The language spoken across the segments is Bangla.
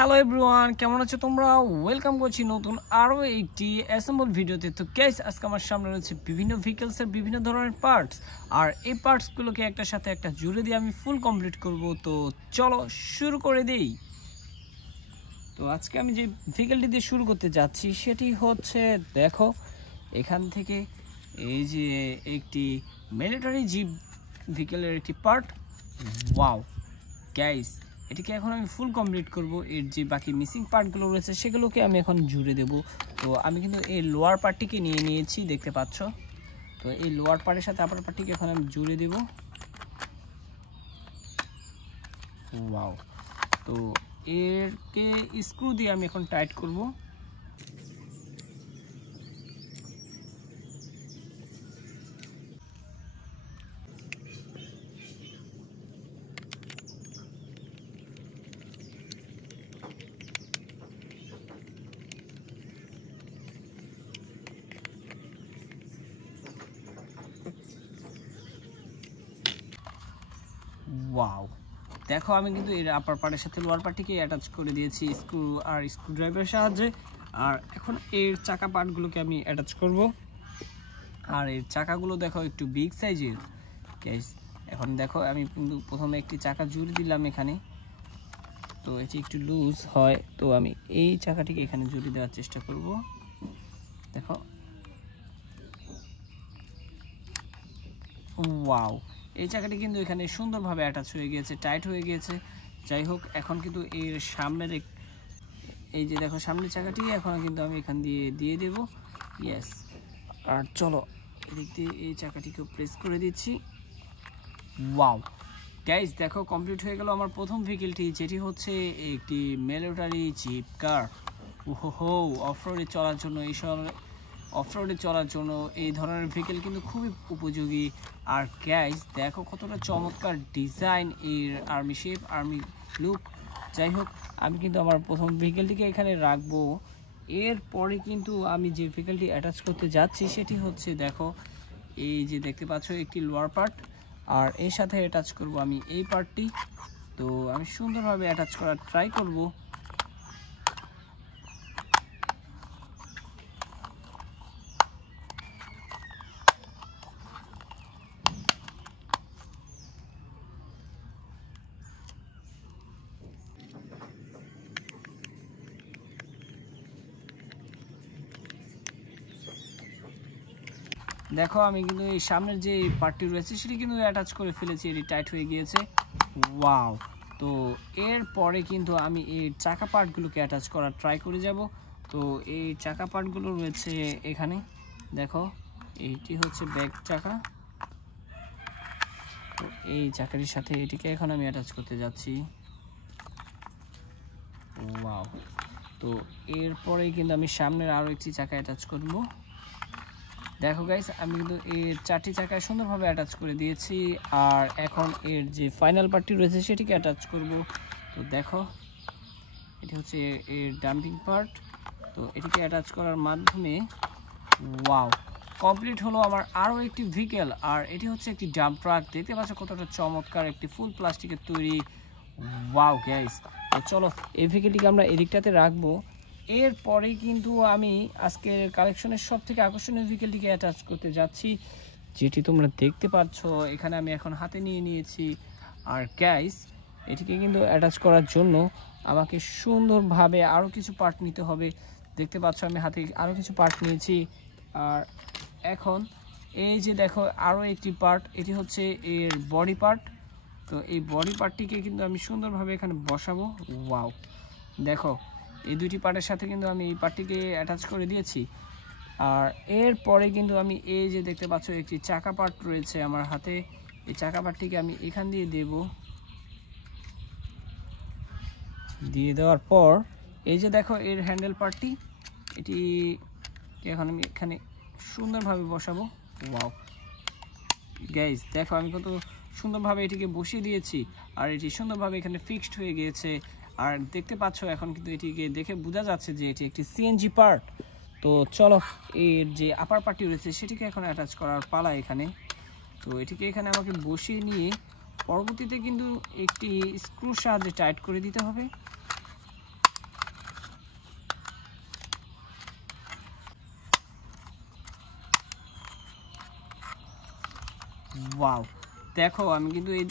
হ্যালো এভরিওয়ান, কেমন আছো তোমরা? ওয়েলকাম করছি নতুন আরও একটি অ্যাসেম্বল ভিডিওতে। তো গাইস, আজকে আমার সামনে রয়েছে বিভিন্ন ভেহিকলসের বিভিন্ন ধরনের পার্টস, আর এই পার্টসগুলোকে একটার সাথে একটা জুড়ে দিয়ে আমি ফুল কমপ্লিট করব। তো চলো শুরু করে দেই। তো আজকে আমি যে ভেহিকলটি দিয়ে শুরু করতে যাচ্ছি সেটি হচ্ছে, দেখো এখান থেকে এই যে একটি মিলিটারি জিপ ভেহিকলের একটি পার্ট। ওয়াও গাইস, এটিকে এখন আমি ফুল কমপ্লিট করব। এর যে বাকি মিসিং পার্টগুলো রয়েছে সেগুলোকে আমি এখন জুড়ে দেব। তো আমি কিন্তু এই লোয়ার পার্টটিকে নিয়ে নিয়েছি, দেখতে পাচ্ছ। তো এই লোয়ার পার্টের সাথে আপার পার্টটিকে এখন আমি জুড়ে দেব। ওয়াও, তো এরকে স্ক্রু দিয়ে আমি এখন টাইট করব। ওয়াও, দেখো আমি কিন্তু এর আপার পার্টের সাথে লোয়ার পার্টটিকে অ্যাটাচ করে দিয়েছি স্ক্রু আর স্ক্রু ড্রাইভারের সাহায্যে। আর এখন এর চাকা পার্টগুলোকে আমি অ্যাটাচ করব। আর এর চাকাগুলো দেখো একটু বিগ সাইজের গাইস। এখন দেখো আমি কিন্তু প্রথমে একটি চাকা জুড়ে দিলাম এখানে, তো এটি একটু লুজ হয়, তো আমি এই চাকাটিকে এখানে জুড়ে দেওয়ার চেষ্টা করব। দেখো, ওয়াও, এই চাকাটি কিন্তু এখানে সুন্দরভাবে অ্যাটাচ হয়ে গিয়েছে, টাইট হয়ে গিয়েছে। যাই হোক, এখন কিন্তু এর সামনের এই যে দেখো সামনের চাকাটি এখন কিন্তু আমি এখান দিয়ে দেব। ইয়েস, আর চলো এদিক দিয়ে এই চাকাটিকে প্রেস করে দিচ্ছি। ওয়াও গাইস, দেখো কমপ্লিট হয়ে গেল আমার প্রথম ভেহিকলটি, যেটি হচ্ছে একটি মিলিটারি জিপ কার। ওহো, অফরোডে চলার জন্য এই ধরনের ভেহিকল কিন্তু খুবই উপযোগী। আর গাইস দেখো কতটা চমৎকার ডিজাইন এর, আর্মি শেপ, আর্মি লুক। যাই হোক, আমি কিন্তু আমার প্রথম ভেহিকলটিকে এখানে রাখবো। এরপরে কিন্তু আমি যে ভেহিকলটি অ্যাটাচ করতে যাচ্ছি সেটি হচ্ছে, দেখো এই যে দেখতে পাচ্ছ একটি লোয়ার পার্ট, আর এর সাথে অ্যাটাচ করব আমি এই পার্টটি। তো আমি সুন্দরভাবে অ্যাটাচ করার ট্রাই করব। দেখো আমি কিন্তু এই সামনের যে পার্টটি রয়েছে সেটি কিন্তু অ্যাটাচ করে ফেলেছি, এটি টাইট হয়ে গিয়েছে। ওয়াও, তো এরপরে কিন্তু আমি এই চাকা পার্টগুলোকে অ্যাটাচ করার ট্রাই করে যাব। তো এই চাকা পার্টগুলো রয়েছে এখানে, দেখো এইটি হচ্ছে ব্যাক চাকা। তো এই চাকাটির সাথে এটিকে এখন আমি অ্যাটাচ করতে যাচ্ছি। ওয়াও, তো এরপরে কিন্তু আমি সামনের আরও একটি চাকা অ্যাটাচ করব। দেখো গাইস, আমি কিন্তু এর চারটি চাকায় সুন্দরভাবে অ্যাটাচ করে দিয়েছি। আর এখন এর যে ফাইনাল পার্টটি রয়েছে সেটিকে অ্যাটাচ করব। তো দেখো এটি হচ্ছে এর ডাম্পিং পার্ট। তো এটিকে অ্যাটাচ করার মাধ্যমে ওয়াও, কমপ্লিট হলো আমার আরও একটি ভেহিকল। আর এটি হচ্ছে একটি ডাম্প ট্রাক। দেখতে পাচ্ছ কতটা চমৎকার একটি ফুল প্লাস্টিকের তৈরি। ওয়াও গাইস, তো চলো এই ভেহিকলটিকে আমরা এদিকটাতে রাখবো। এরপরে কিন্তু আমি আজকের কালেকশনের সব থেকে আকর্ষণীয় ভেহিকলটিকে অ্যাটাচ করতে যাচ্ছি, যেটি তোমরা দেখতে পাচ্ছ এখানে আমি এখন হাতে নিয়ে নিয়েছি। আর গাইস, এটিকে কিন্তু অ্যাটাচ করার জন্য আমাকে সুন্দরভাবে আরও কিছু পার্ট নিতে হবে। দেখতে পাচ্ছ আমি হাতে আরও কিছু পার্ট নিয়েছি। আর এখন এই যে দেখো আরও একটি পার্ট, এটি হচ্ছে এর বডি পার্ট। তো এই বডি পার্টটিকে কিন্তু আমি সুন্দরভাবে এখানে বসাবো। ওয়াও, দেখো এই দুটি পার্টের সাথে কিন্তু আমি এই পার্টটিকে অ্যাটাচ করে দিয়েছি। আর এরপরে কিন্তু আমি এই যে দেখতে পাচ্ছ একটি চাকা পার্ট রয়েছে আমার হাতে, এই চাকা পার্টটিকে আমি এখান দিয়ে দেব। দিয়ে দেওয়ার পর এই যে দেখো এর হ্যান্ডেল পার্টটি, এটি এখন আমি এখানে সুন্দরভাবে বসাবো। ওয়াও গাইস, দেখো আমি কত সুন্দরভাবে এটিকে বসিয়ে দিয়েছি, আর এটি সুন্দরভাবে এখানে ফিক্সড হয়ে গিয়েছে। আর দেখতে পাচ্ছ এখন কিন্তু এটিকে দেখে বোঝা যাচ্ছে যে এটি একটি সিএনজি পার্ট। তো চলো এর যে আপার পার্টটি রয়েছে সেটিকে এখন অ্যাটাচ করার পালা এখানে। তো এটিকে এখানে আমাকে বসিয়ে নিয়ে পরবর্তীতে কিন্তু একটি স্ক্রুর সাহায্যে টাইট করে দিতে হবে। ওয়াও, দেখো আমি কিন্তু এই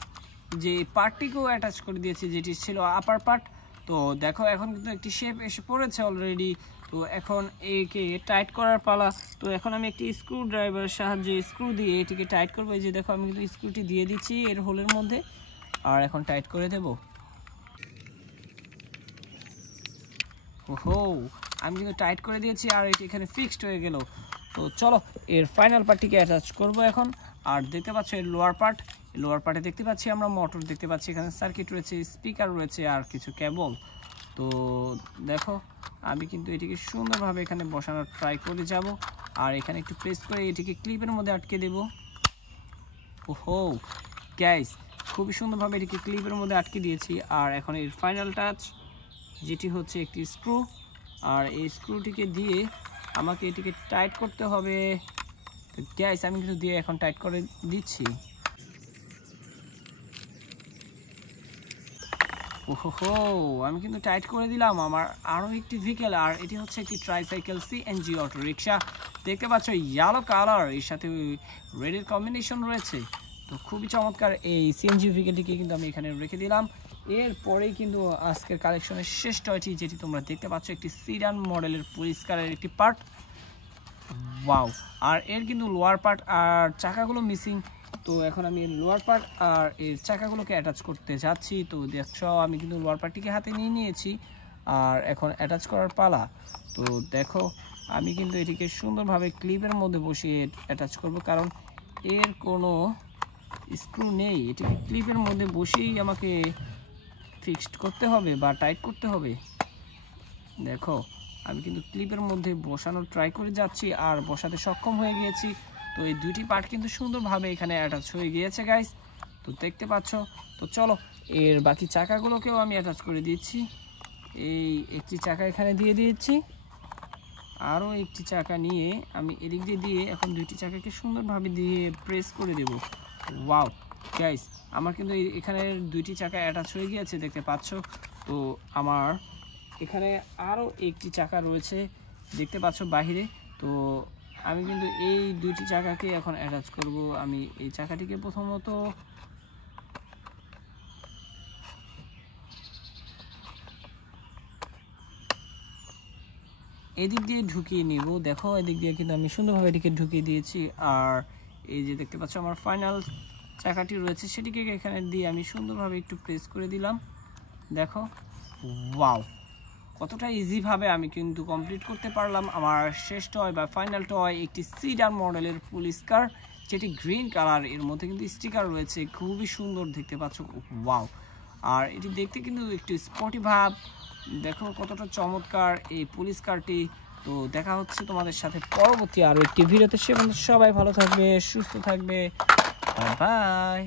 যে পার্টটিকেও অ্যাটাচ করে দিয়েছি, যেটি ছিল আপার পার্ট। তো দেখো এখন কিন্তু একটি শেপ এসে পড়েছে অলরেডি। তো এখন একে টাইট করার পালা। তো এখন আমি একটি স্ক্রু ড্রাইভারের সাহায্যে স্ক্রু দিয়ে এটিকে টাইট করবো। এই যে দেখো আমি কিন্তু স্ক্রুটি দিয়ে দিচ্ছি এর হোলের মধ্যে, আর এখন টাইট করে দেব। ওহো, আমি কিন্তু টাইট করে দিয়েছি আর এটি এখানে ফিক্সড হয়ে গেল। তো চলো এর ফাইনাল পার্টটিকে অ্যাটাচ করব এখন। আর দেখতে পাচ্ছ এর লোয়ার পার্টে দেখতে পাচ্ছি আমরা মোটর দেখতে পাচ্ছি, এখানে সার্কিট রয়েছে, স্পিকার রয়েছে আর কিছু কেবল। তো দেখো আমি কিন্তু এটিকে সুন্দরভাবে এখানে বসানোর ট্রাই করে যাব, আর এখানে একটু প্রেস করে এটিকে ক্লিপের মধ্যে আটকে দেব। ওহো গাইস, খুবই সুন্দরভাবে এটিকে ক্লিপের মধ্যে আটকে দিয়েছি। আর এখন এর ফাইনাল টাচ, যেটি হচ্ছে একটি স্ক্রু, আর এই স্ক্রুটিকে দিয়ে আমাকে এটিকে টাইট করতে হবে। গাইস আমি কিন্তু দিয়ে এখন টাইট করে দিচ্ছি। ওহো, আমি কিন্তু টাইট করে দিলাম আমার আরও একটি ভেহিকেল, আর এটি হচ্ছে একটি ট্রাইসাইকেল সিএনজি অটো রিক্সা। দেখতে পাচ্ছ ইয়েলো কালার, এর সাথে রেডের কম্বিনেশন রয়েছে। তো খুবই চমৎকার এই সিএনজি ভেহিকেলটিকে কিন্তু আমি এখানে রেখে দিলাম। এরপরেই কিন্তু আজকের কালেকশনের শেষ টয়টি, যেটি তোমরা দেখতে পাচ্ছ একটি সিডান মডেলের পরিষ্কারের একটি পার্ট। ওয়াও, আর এর কিন্তু লোয়ার পার্ট আর চাকাগুলো মিসিং। তো এখন আমি লোয়ার পার্ট আর এর চাকাগুলোকে অ্যাটাচ করতে যাচ্ছি। তো দেখছো আমি কিন্তু লোয়ার পার্টটিকে হাতে নিয়ে নিয়েছি, আর এখন অ্যাটাচ করার পালা। তো দেখো আমি কিন্তু এটিকে সুন্দরভাবে ক্লিপের মধ্যে বসিয়ে অ্যাটাচ করব, কারণ এর কোনো স্ক্রু নেই। এটিকে ক্লিপের মধ্যে বসিয়েই আমাকে ফিক্সড করতে হবে বা টাইট করতে হবে। দেখো আমি কিন্তু ক্লিপের মধ্যে বসানোর ট্রাই করে যাচ্ছি আর বসাতে সক্ষম হয়ে গিয়েছি। তো এই দুটি পার্ট কিন্তু সুন্দরভাবে এখানে অ্যাটাচ হয়ে গিয়েছে গাইস, তো দেখতে পাচ্ছ। তো চলো এর বাকি চাকাগুলোকেও আমি অ্যাটাচ করে দিচ্ছি। এই একটি চাকা এখানে দিয়ে দিয়েছি, আরও একটি চাকা নিয়ে আমি এদিক দিয়ে এখন দুইটি চাকাকে সুন্দরভাবে দিয়ে প্রেস করে দেব। ওয়াও গাইস, আমার কিন্তু এখানে দুইটি চাকা অ্যাটাচ হয়ে গিয়েছে দেখতে পাচ্ছ। তো আমার এখানে আরও একটি চাকা রয়েছে দেখতে পাচ্ছ বাহিরে। তো আমি কিন্তু এই দুইটি চাকাকে এখন অ্যাটাচ করব। আমি এই চাকাটিকে প্রথমত এদিক দিয়ে ঢুকিয়ে নিব। দেখো এদিক দিয়ে কিন্তু আমি সুন্দরভাবে এটিকে ঢুকিয়ে দিয়েছি। আর এই যে দেখতে পাচ্ছ আমার ফাইনাল চাকাটি রয়েছে, সেটিকে এখানে দিয়ে আমি সুন্দরভাবে একটু প্রেস করে দিলাম। দেখো ওয়াও, কতটা ইজিভাবে আমি কিন্তু কমপ্লিট করতে পারলাম আমার শেষ টয় বা ফাইনাল টয়, একটি সিডান মডেলের পুলিশ কার, যেটি গ্রিন কালার। এর মধ্যে কিন্তু স্টিকার রয়েছে, খুবই সুন্দর দেখতে পাচ্ছ। ওয়াও, আর এটি দেখতে কিন্তু একটু স্পটি ভাব। দেখো কতটা চমৎকার এই পুলিশ কারটি। তো দেখা হচ্ছে তোমাদের সাথে পরবর্তী আরও একটি ভিডিওতে। সে পর্যন্ত সবাই ভালো থাকবে, সুস্থ থাকবে, বাই বাই।